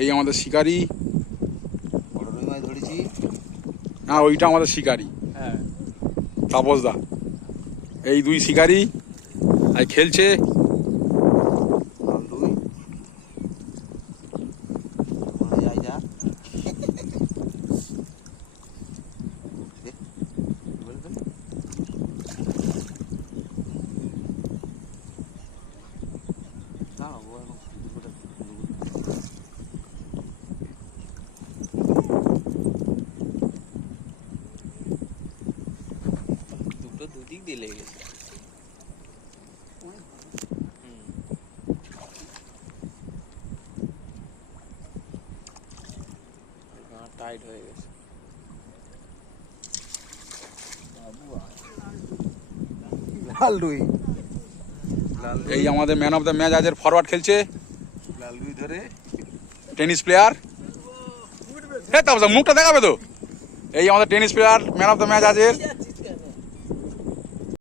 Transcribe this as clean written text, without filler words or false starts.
এই আমাদের শিকারি। বড় রুই মাছ ধরেছি। না, ওইটা আমাদের শিকারি। হ্যাঁ, তাপস দা। এই দুই শিকারি আর খেলছে। লাল রুই। ওখানে যাই যা। বলবেন না ও এখন দুটো দুদিক দিয়ে লেগে গেছে। টাইট হয়ে গেছে। লাল রুই। এই আমাদের ম্যান অফ দ্য ম্যাচ আজের ফরওয়ার্ড খেলছে। লাল রুই ধরে টেনিস প্লেয়ার। হ্যাঁ, তাপস দা মুখটা দেখাবে তো। এই আমাদের tennis player man of the match আজের।